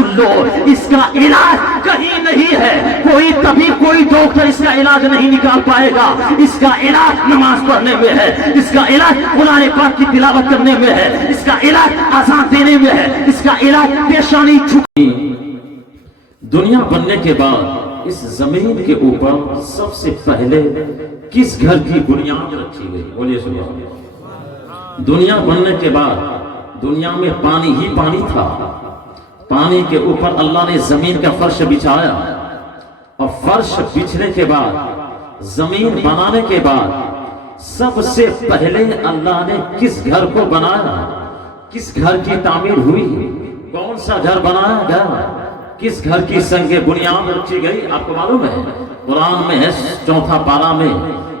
سن لو، اس کا علاج کہیں نہیں ہے، کوئی طبیب کوئی ڈاکٹر اس کا علاج نہیں نکال پائے گا۔ اس کا علاج نماز پڑھنے میں ہے، اس کا علاج قرآن پاک کی تلاوت کرنے میں ہے، اس کا علاج اذان دینے میں ہے، اس کا علاج پیشانی جھکی۔ دنیا بننے کے بعد اس زمین کے اوپر سب سے پہلے کس گھر کی بنیاد رکھی گئی؟ بولیے سبحان اللہ۔ دنیا بننے کے بعد دنیا میں پانی ہی پانی تھا، پانی کے اوپر اللہ نے زمین کا فرش بچھایا، اور فرش بچھنے کے بعد زمین بنانے کے بعد سب سے پہلے اللہ نے کس گھر کو بنایا؟ کس گھر کی تعمیر ہوئی؟ کون سا گھر بنایا گیا؟ کس گھر کی سنگ بنیاد رکھی گئی؟ آپ کو معلوم ہے قرآن میں ہے 4 پارہ میں،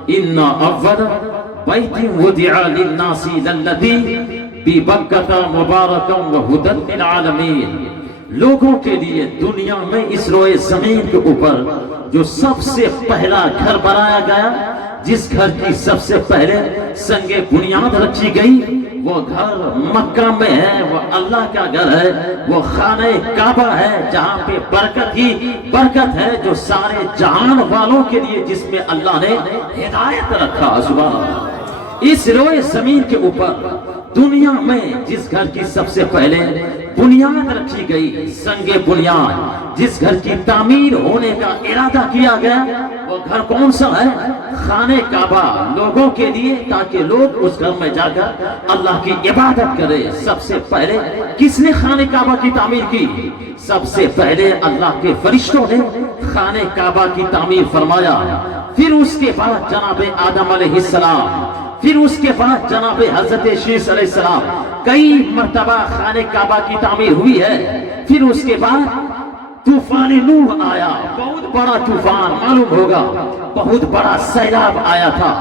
ان اول بیت وضع للناس للذی ببکۃ مبارکا وہدی للعالمین۔ لوگوں کے لیے دنیا میں اس روئے زمین کے اوپر جو سب سے پہلا گھر بنایا گیا، جس گھر کی سب سے پہلے سنگ بنیاد رکھی گئی، وہ گھر مکہ میں ہے، وہ اللہ کا گھر ہے، وہ خانہ کعبہ ہے، جہاں پہ برکت ہی برکت ہے، جو سارے جہان والوں کے لیے جس میں اللہ نے ہدایت رکھا۔ سبحان اللہ۔ اس روئے زمین کے اوپر دنیا میں جس گھر کی سب سے پہلے بنیاد رکھی گئی، سنگ بنیاد، جس گھر کی تعمیر ہونے کا ارادہ کیا گیا، وہ گھر کون سا ہے؟ خانہ کعبہ، لوگوں کے لیے، تاکہ لوگ اس گھر میں جا کر اللہ کی عبادت کرے۔ سب سے پہلے کس نے خانہ کعبہ کی تعمیر کی؟ سب سے پہلے اللہ کے فرشتوں نے خانہ کعبہ کی تعمیر فرمایا، پھر اس کے بعد جناب آدم علیہ السلام، پھر اس کے بعد جناب حضرت شیس علیہ السلام، کئی مرتبہ خانہ کعبہ کی تعمیر ہوئی ہے۔ پھر اس کے بعد طوفان نوح آیا، بہت بڑا طوفان، معلوم ہوگا بہت بڑا سیلاب آیا تھا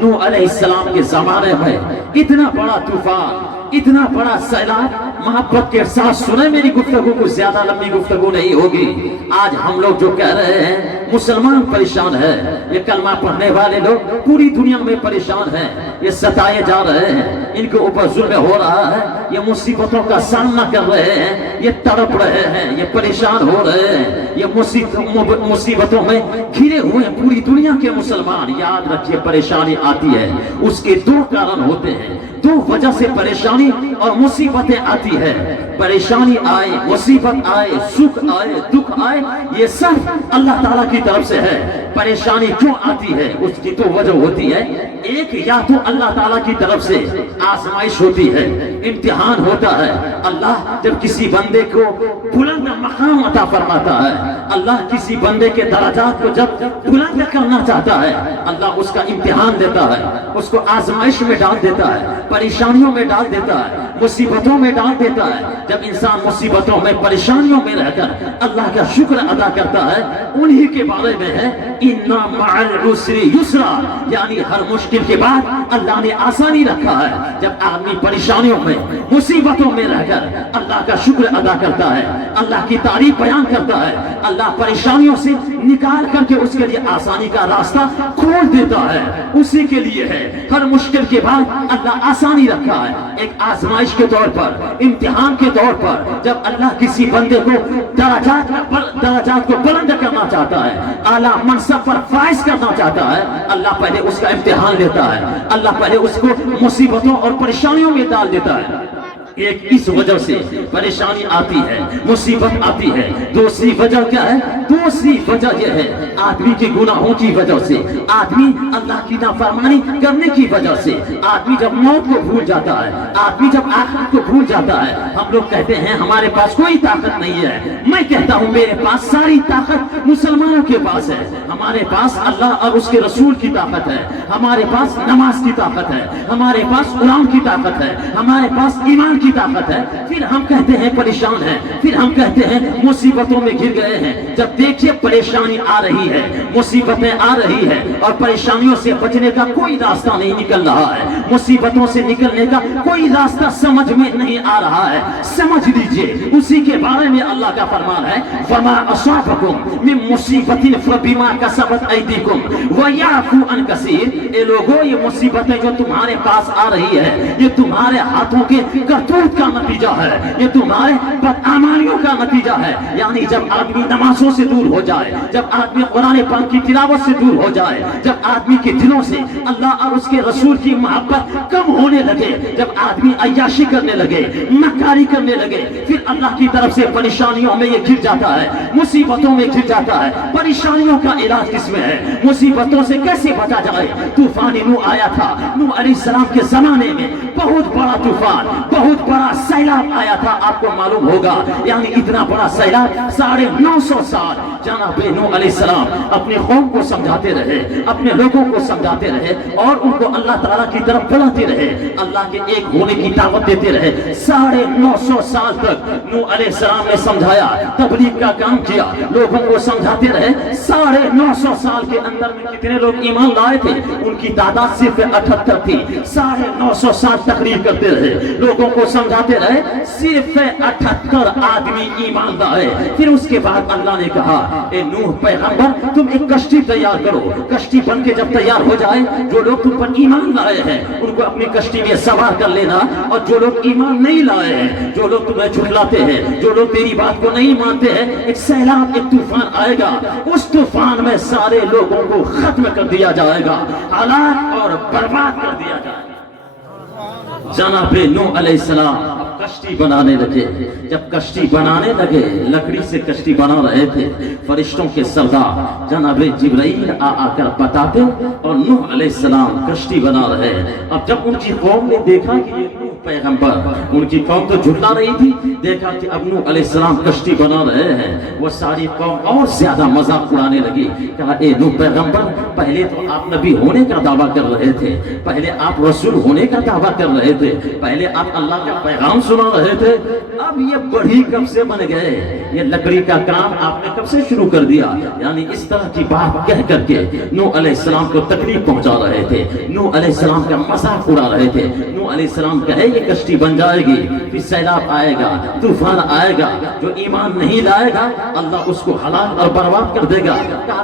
نوح علیہ السلام کے زمانے میں، اتنا بڑا طوفان، اتنا بڑا سیلاب۔ محبت کے ساتھ سنیں، میری گفتگو کو زیادہ لمبی گفتگو نہیں ہوگی۔ آج ہم لوگ جو کہہ رہے ہیں مسلمان پریشان ہے، یہ کلمہ پڑھنے والے لوگ پوری دنیا میں پریشان ہیں، یہ ستائے جا رہے ہیں، ان کے اوپر ظلم ہو رہا ہے، یہ مصیبتوں کا سامنا کر رہے ہیں، یہ تڑپ رہے ہیں، یہ پریشان ہو رہے ہیں، یہ مصیبتوں میں گھرے ہوئے ہیں پوری دنیا کے مسلمان۔ یاد رکھیے پریشانی آتی ہے، اس کے 2 کارن ہوتے ہیں، 2 وجہ سے پریشانی اور مصیبتیں آتی ہے۔ پریشانی آئے، مصیبت آئے، سکھ آئے، دکھ آئے، یہ سب اللہ تعالیٰ کی طرف سے ہے۔ پریشانی کیوں آتی ہے؟ اس کی 2 وجہ ہوتی ہے، ایک یا تو اللہ تعالیٰ کی طرف سے آزمائش ہوتی ہے، امتحان ہوتا ہے۔ اللہ جب کسی بندے کو بلند مقام عطا فرماتا ہے، اللہ کسی بندے کے درجات کو جب بلند کرنا چاہتا ہے، اللہ اس کا امتحان دیتا ہے، اس کو آزمائش میں ڈال دیتا ہے، پریشانیوں میں ڈال دیتا ہے، مصیبتوں میں ڈال دیتا ہے۔ جب انسان مصیبتوں میں پریشانیوں میں رہ کر اللہ کا شکر ادا کرتا ہے، انہی کے بارے میں ہے اِنَّ مَعَ الْعُسْرِ يُسْرًا، یعنی ہر مشکل کے بعد اللہ نے آسانی رکھا ہے۔ جب آدمی پریشانیوں میں مصیبتوں میں رہ کر اللہ کا شکر ادا کرتا ہے، اللہ کی تعریف بیان کرتا ہے، اللہ پریشانیوں سے نکال کر کے اس کے لیے آسانی کا راستہ کھول دیتا ہے، اسی کے لیے ہے۔ ہر مشکل کے بعد اللہ آسانی رکھا ہے، ایک آزمائش کے طور پر، امتحان کے طور پر۔ جب اللہ کسی بندے کو درجات کو بلند کرنا چاہتا ہے، اعلیٰ منصب پر فائز کرنا چاہتا ہے، اللہ پہلے اس کا امتحان لیتا ہے، اللہ پہلے اس کو مصیبتوں اور پریشانیوں میں ڈال دیتا ہے۔ ایک اس وجہ سے پریشانی آتی ہے، مصیبت آتی ہے۔ دوسری وجہ کیا ہے؟ دوسری وجہ یہ ہے آدمی کے گناہوں کی وجہ سے، آدمی اللہ کی نافرمانی کرنے کی وجہ سے، آدمی جب موت کو بھول جاتا ہے، آدمی جب آخرت کو بھول جاتا ہے۔ ہم لوگ کہتے ہیں ہمارے پاس کوئی طاقت نہیں ہے، میں کہتا ہوں میرے پاس ساری طاقت مسلمانوں کے پاس ہے۔ ہمارے پاس اللہ اور اس کے رسول کی طاقت ہے، ہمارے پاس نماز کی طاقت ہے، ہمارے پاس قرآن کی طاقت ہے، ہمارے پاس ایمان کی طاقت ہے۔ پھر ہم کہتے ہیں پریشان ہیں، پھر ہم کہتے ہیں مصیبتوں میں گر گئے ہیں۔ جب دیکھیے پریشانی آ رہی ہے، مصیبتیں آ رہی ہے اور پریشانیوں سے بچنے کا کوئی راستہ نہیں نکل رہا ہے، مصیبتوں سے نکلنے کا کوئی راستہ سمجھ میں نہیں آ رہا ہے، سمجھ لیجئے اسی کے بارے میں اللہ کا فرمان ہے وَمَا أَصَابَكُم مِّن مُّصِيبَةٍ فَبِمَا كَسَبَتْ أَيْدِيكُمْ وَيَعْفُو عَن كَثِيرٍ۔ اے لوگوں، یہ مصیبتیں جو تمہارے پاس آ رہی ہے یہ تمہارے ہاتھوں کے کرتوت کا نتیجہ ہے، یہ تمہارے بدعمالیوں کا نتیجہ ہے۔ یعنی جب آدمی نمازوں سے دور ہو جائے، جب آدمی قرآن پاک کی تلاوت سے دور ہو جائے، جب آدمی کے دلوں سے اللہ اور اس کے رسول کی محبت کم ہونے لگے، جب آدمی عیاشی کرنے لگے، مکاری کرنے لگے، پھر اللہ کی طرف سے پریشانیوں میں یہ گر جاتا ہے، مصیبتوں میں گر جاتا ہے۔ پریشانیوں کا علاج کس میں ہے؟ مصیبتوں سے کیسے بچا جائے؟ طوفان نوح آیا تھا، نوح علیہ السلام کے زمانے میں بہت بڑا طوفان، بہت بڑا سیلاب آیا تھا، آپ کو معلوم ہوگا۔ یعنی اتنا بڑا سیلاب 950 سال جناب نوح علیہ السلام اپنے قوم کو سمجھاتے رہے، اپنے لوگوں کو سمجھاتے رہے اور ان کو اللہ تعالیٰ کی طرف بلاتے رہے، اللہ کے ایک ہونے کی دعوت دیتے رہے۔ 950 سال تک نوح علیہ السلام نے سمجھایا، تبلیغ کا کام کیا، لوگوں کو سمجھاتے رہے۔ 950 سال کے اندر میں کتنے لوگ ایمان لائے تھے؟ ان کی تعداد صرف 78 تھی۔ 950 سال تقریر کرتے رہے، لوگوں کو سمجھاتے رہے، صرف 78 آدمی ایمان لائے۔ پھر اس کے بعد اللہ نے کہا اے نوح پیغمبر تم ایک کشتی تیار کرو، کشتی بن کے جب تیار ہو جائے جو لوگ تم پر ایمان لائے ہیں ان کو اپنی کشتی میں سوار کر لینا، اور جو لوگ ایمان نہیں لائے ہیں، جو لوگ تمہیں جھٹلاتے ہیں، جو لوگ تیری بات کو نہیں مانتے ہیں، ایک سیلاب، ایک طوفان آئے گا، اس طوفان میں سارے لوگوں کو ختم کر دیا جائے گا، ہلاک اور برباد کر دیا جائے گا۔ جناب نوح علیہ السلام کشتی بنانے لگے۔ جب کشتی بنانے لگے، لکڑی سے کشتی بنا رہے تھے، فرشتوں کے سردار جناب جبرائیل آ کر بتاتے اور نوح علیہ السلام کشتی بنا رہے۔ اب جب ان کی قوم نے دیکھا کہ یہ نوح پیغمبر، ان کی قوم تو جھٹلا رہی تھی، دیکھا کہ اب نوح علیہ السلام کشتی بنا رہے ہیں، وہ ساری قوم اور زیادہ مذاق اڑانے لگی۔ کہا اے نوح پیغمبر پہلے تو آپ نبی ہونے کا دعویٰ کر رہے تھے، پہلے آپ رسول ہونے کا دعویٰ کر رہے تھے، پہلے آپ اللہ کا پیغام سنا رہے تھے، اب یہ بڑھی کب سے بن گئے؟ یہ لکڑی کا کام آپ نے کب سے شروع کر دیا؟ یعنی اس طرح کی بات کہہ کر کے نوح علیہ السلام کو تکلیف پہنچا رہے تھے، نوح علیہ السلام کا مذاق اڑا رہے تھے۔ نوح علیہ السلام کہے یہ کشتی بن جائے گی، پھر سیلاب آئے گا، طوفان آئے گا، جو ایمان نہیں لائے گا اللہ اس کو ہلاک اور برباد کر دے گا۔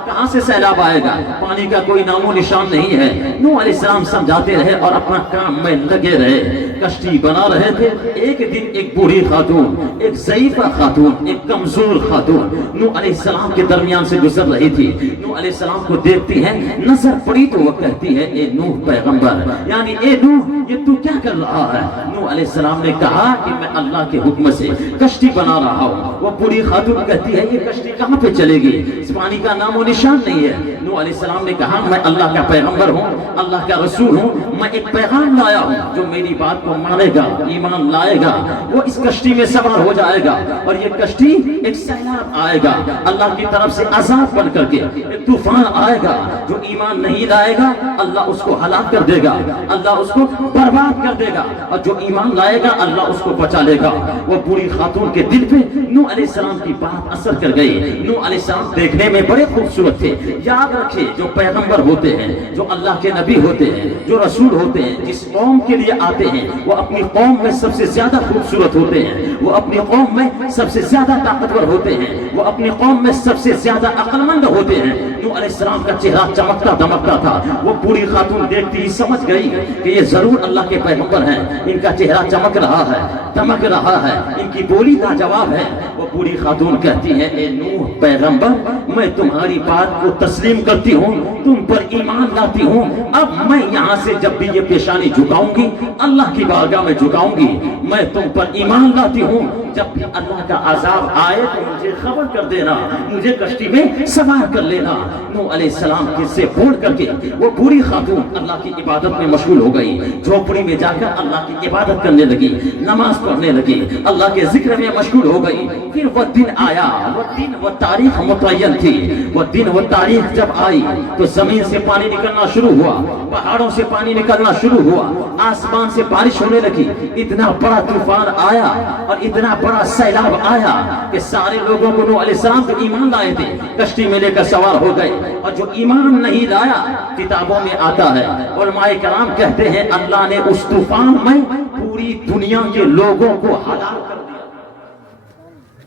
کہاں سے سیلاب آئے گا؟ پانی کا کوئی نام و نشان نہیں ہے۔ نوح علیہ السلام سمجھاتے رہے اور اپنا کام میں لگے رہے، کشتی بنا رہے تھے۔ ایک دن ایک بوڑھی خاتون، ایک ضعیفہ خاتون، ایک کمزور خاتون نوح علیہ السلام کے درمیان سے گزر رہی تھی۔ نوح علیہ السلام کو دیکھتی ہے، نظر پڑی تو وہ کہتی ہے اے نوح پیغمبر، یعنی اے نوح یہ تو کیا کر رہا ہے؟ نوح علیہ السلام نے کہا کہ میں اللہ کے حکم سے کشتی بنا رہا ہوں۔ وہ بوڑھی خاتون کہتی ہے یہ کشتی کہاں پہ چلے گی؟ اس پانی کا نام و نشان نہیں ہے۔ نوح علیہ السلام نے کہا میں اللہ کا پیغمبر ہوں، اللہ کا رسول ہوں، میں ایک پیغام لایا ہوں، جو میری بات کو مانے گا، ایمان لائے گا، وہ اس کشتی میں سوار ہو جائے گا، اور یہ کشتی ایک سیلاب آئے گا اللہ کی طرف سے عذاب بن کر کے، ایک طوفان آئے گا، جو ایمان نہیں لائے گا اللہ اس کو ہلاک کر دے گا، اللہ اس کو برباد کر دے گا، اور جو ایمان لائے گا اللہ اس کو بچا لے گا۔ وہ بوڑھی خاتون کے دل پہ نوح علیہ السلام کی بات اثر کر گئی۔ نوح علیہ السلام دیکھنے میں بڑے خوبصورت تھے۔ یاد رکھیں جو پیغمبر ہوتے ہیں، جو اللہ کے نبی ہوتے ہیں، جو رسول ہوتے ہیں، جس قوم کے لیے آتے ہیں وہ اپنی قوم میں سب سے زیادہ خوبصورت ہوتے ہیں، وہ اپنی قوم میں سب سے زیادہ طاقتور ہوتے ہیں، وہ اپنی قوم میں سب سے زیادہ عقل مند ہوتے ہیں۔ نوح علیہ السلام کا چہرہ چمکتا دمکتا تھا۔ وہ بوڑھی خاتون دیکھتی ہی سمجھ گئی کہ یہ ضرور اللہ کے پیغمبر ہیں، ان کا چہرہ چمک رہا ہے، دمک رہا ہے، ان کی بولی لاجواب ہے۔ وہ بوڑھی خاتون کہتی ہے اے نوح پیغمبر میں تمہاری بات کو تسلیم کرتی ہوں، تم پر ایمان لاتی ہوں، اب میں یہاں سے جب بھی یہ پیشانی جھکاؤں گی اللہ کی بارگاہ میں جھکاؤں گی، میں تم پر ایمان لاتی ہوں، جب بھی اللہ کا عذاب آئے تو مجھے خبر کر دینا، مجھے کشتی میں سوار کر لینا۔ نوح علیہ السلام سے بول کر کے وہ بوڑھی خاتون اللہ کی عبادت میں مشغول ہو گئی، جھوپڑی میں جا کر اللہ کی عبادت کرنے لگی، نماز پڑھنے لگی، اللہ کے ذکر میں مشغول ہو گئی۔ پھر وہ دن آیا، وہ دن وہ تاریخ متعین تھی، وہ دن وہ تاریخ جب آئی تو زمین سے پانی نکلنا شروع ہوا، پہاڑوں سے پانی نکلنا شروع ہوا، آسمان سے بارش ہونے لگی، اتنا بڑا طوفان آیا اور اتنا بڑا سیلاب آیا کہ سارے لوگوں کو نوح علیہ السلام جو ایمان لائے تھے کشتی میں لے کر سوار ہو گئے، اور جو ایمان نہیں لایا کتابوں میں آتا ہے، علماء کرام کہتے ہیں اللہ نے اس طوفان میں پوری دنیا کے لوگوں کو ہلاک کر دیا،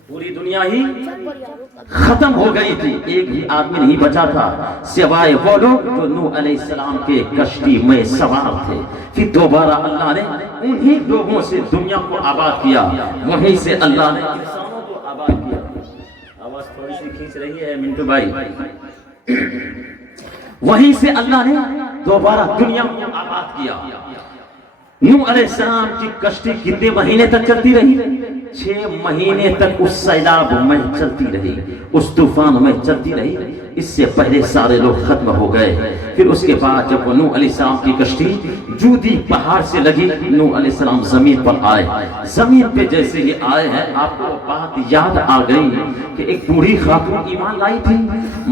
پوری دنیا ہی ختم ہو گئی تھی، ایک بھی آدمی نہیں بچا تھا سوائے وہ لوگ جو نوح علیہ السلام کے کشتی میں سوار تھے۔ پھر دوبارہ اللہ نے انہی لوگوں سے دنیا کو آباد کیا، وہیں سے اللہ نے انسانوں کو آباد کیا۔ آواز تھوڑی سی کھینچ رہی ہے منٹو بھائی۔ وہیں سے اللہ نے دوبارہ دنیا کو آباد کیا۔ نوح علیہ السلام کی کشتی کتنے مہینے تک چلتی رہی؟ 6 مہینے تک اس سیلاب میں چلتی رہی، اس طوفان میں چلتی رہی۔ اس سے پہلے سارے لوگ ختم ہو گئے۔ پھر اس کے بعد جب وہ نوح علیہ السلام کی کشتی جودی پہاڑ سے لگی، نوح علیہ السلام زمین پر آئے۔ زمین پہ جیسے ہی آئے ہیں آپ کو بات یاد آ گئی کہ ایک بوڑھی خاتون ایمان لائی تھی،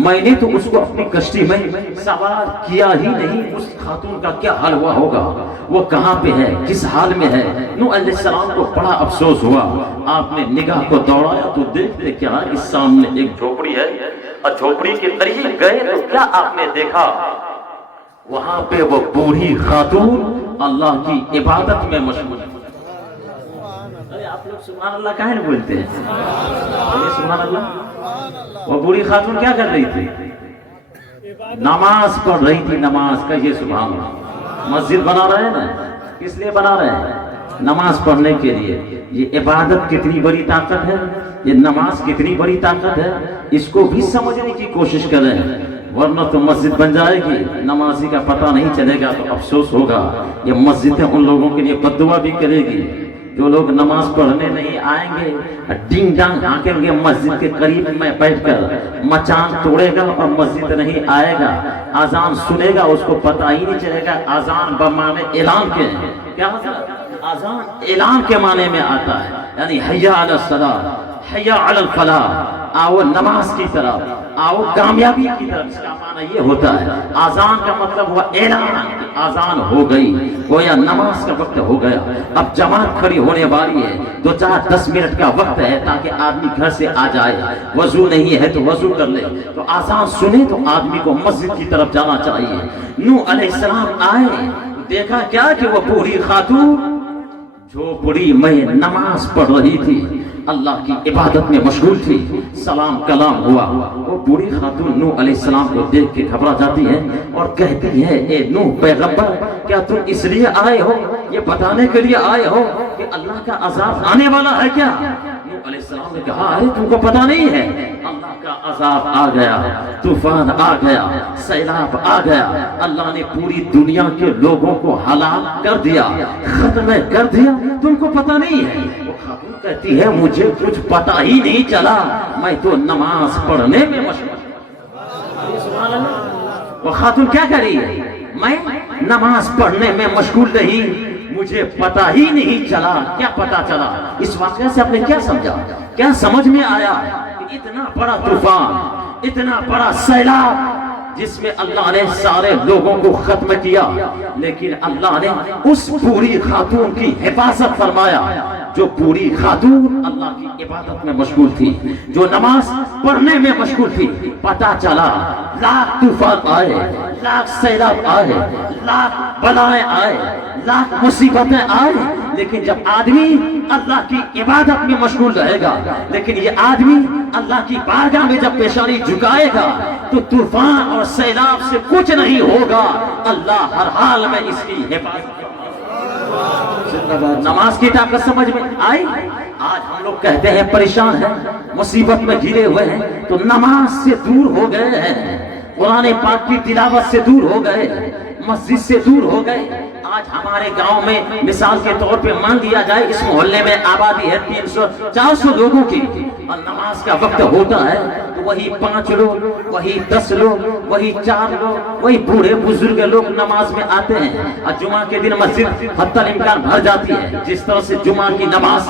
میں نے تو اس کو اپنی کشتی میں سوار کیا ہی نہیں، اس خاتون کا کیا حال ہوا ہوگا، وہ کہاں پہ ہے، کس حال میں ہے۔ نوح علیہ السلام کو بڑا افسوس ہوا۔ آپ نے نگاہ کو دوڑایا تو دیکھتے کیا اس سامنے ایک جھوپڑی ہے، اور جھوپڑی کے قریب گئے تو کیا آپ نے دیکھا، وہاں پہ وہ بوڑھی خاتون اللہ کی عبادت میں مشغول ہے۔ ارے آپ لوگ سبحان اللہ کہاں نہیں بولتے ہیں؟ سبحان اللہ۔ وہ بوڑھی خاتون کیا کر رہی تھی؟ نماز پڑھ رہی تھی، نماز کا یہ سبحان اللہ۔ مسجد بنا رہے ہیں نا، کس لیے بنا رہے ہیں؟ نماز پڑھنے کے لیے۔ یہ عبادت کتنی بڑی طاقت ہے، یہ نماز کتنی بڑی طاقت ہے، اس کو بھی سمجھنے کی کوشش کریں، ورنہ تو مسجد بن جائے گی، نمازی کا پتہ نہیں چلے گا تو افسوس ہوگا۔ یہ مسجدیں ان لوگوں کے لیے بد دعا بھی کرے گی جو لوگ نماز پڑھنے نہیں آئیں گے، ڈنگ ڈانگ ہانکیں گے مسجد کے قریب میں بیٹھ کر، مچان توڑے گا اور مسجد نہیں آئے گا، اذان سنے گا اس کو پتہ ہی نہیں چلے گا اذان بمانے اعلان کے کیا ہوتا ہے؟ اذان اعلان کے معنی میں آتا ہے، یعنی حی علی الصلاۃ، حی علی الفلاح، آؤ نماز کی طرف، آؤ کامیابی کی طرف۔ اس کا معنی یہ ہوتا ہے اذان کا مطلب ہوا اعلان، اذان ہو گئی، گویا نماز کا وقت ہو گیا، اب جماعت کھڑی ہونے والی ہے، 2-4-10 منٹ کا وقت ہے تاکہ آدمی گھر سے آ جائے، وضو نہیں ہے تو وضو کر لے، تو اذان سنے تو آدمی کو مسجد کی طرف جانا چاہیے۔ نوح علیہ السلام آئے، دیکھا کیا کہ وہ بوڑھی خاتون جھوپڑی میں نماز پڑھ رہی تھی، اللہ کی عبادت میں مشغول تھی۔ سلام کلام ہوا، وہ بوڑھی خاتون نوح علیہ السلام کو دیکھ کے گھبرا جاتی ہے اور کہتی ہے اے نوح پیغمبر، کیا تم اس لیے آئے ہو، یہ بتانے کے لیے آئے ہو کہ اللہ کا عذاب آنے والا ہے کیا؟ نوح علیہ السلام نے کہا ارے تم کو پتا نہیں ہے، اللہ کا عذاب آ گیا، طوفان آ گیا، سیلاب آ گیا، اللہ نے پوری دنیا کے لوگوں کو ہلاک کر دیا، ختم کر دیا، تم کو پتا نہیں ہے۔ وہ خاتون کہتی ہے مجھے کچھ پتا ہی نہیں چلا، میں تو نماز پڑھنے میں مشغول۔ وہ خاتون کیا کر رہی ہے؟ میں نماز پڑھنے میں مشغول رہی، مجھے پتا ہی نہیں چلا۔ کیا پتا چلا؟ اس واقعے سے آپ نے کیا سمجھا، کیا سمجھ میں آیا کہ اتنا بڑا طوفان، اتنا بڑا سیلاب جس میں اللہ نے سارے لوگوں کو ختم کیا، لیکن اللہ نے اس پوری خاتون کی حفاظت فرمایا، جو پوری خاتون اللہ کی عبادت میں مشغول تھی، جو نماز پڑھنے میں مشغول تھی۔ پتا چلا لاکھ طوفان آئے، لاکھ سیلاب آئے، لاکھ بلائیں آئے، لاکھ مصیبتیں آئے، لیکن جب آدمی اللہ کی عبادت میں مشغول رہے گا، لیکن یہ آدمی اللہ کی بارگاہ میں جب پیشانی جھکائے گا تو طوفان اور سیلاب سے کچھ نہیں ہوگا، اللہ ہر حال میں اس کی حفاظت۔ نماز کی طاقت سمجھ میں آئی؟ آج ہم لوگ کہتے ہیں پریشان ہیں، مصیبت میں گھرے ہوئے ہیں، تو نماز سے دور ہو گئے ہیں، قرآن پاک کی تلاوت سے دور ہو گئے، مسجد سے دور ہو گئے۔ آج ہمارے گاؤں میں مثال کے طور پہ مان لیا جائے اس محلے میں آبادی ہے 300-400 لوگوں کی، اور نماز کا وقت ہوتا ہے تو وہی 5 لوگ، وہی 10 لوگ، وہی 4 لوگ، وہی بوڑھے بزرگ لوگ نماز میں آتے ہیں، اور جمعہ کے دن مسجد حتی الامکان بھر جاتی ہے۔ جس طرح سے جمعہ کی نماز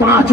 5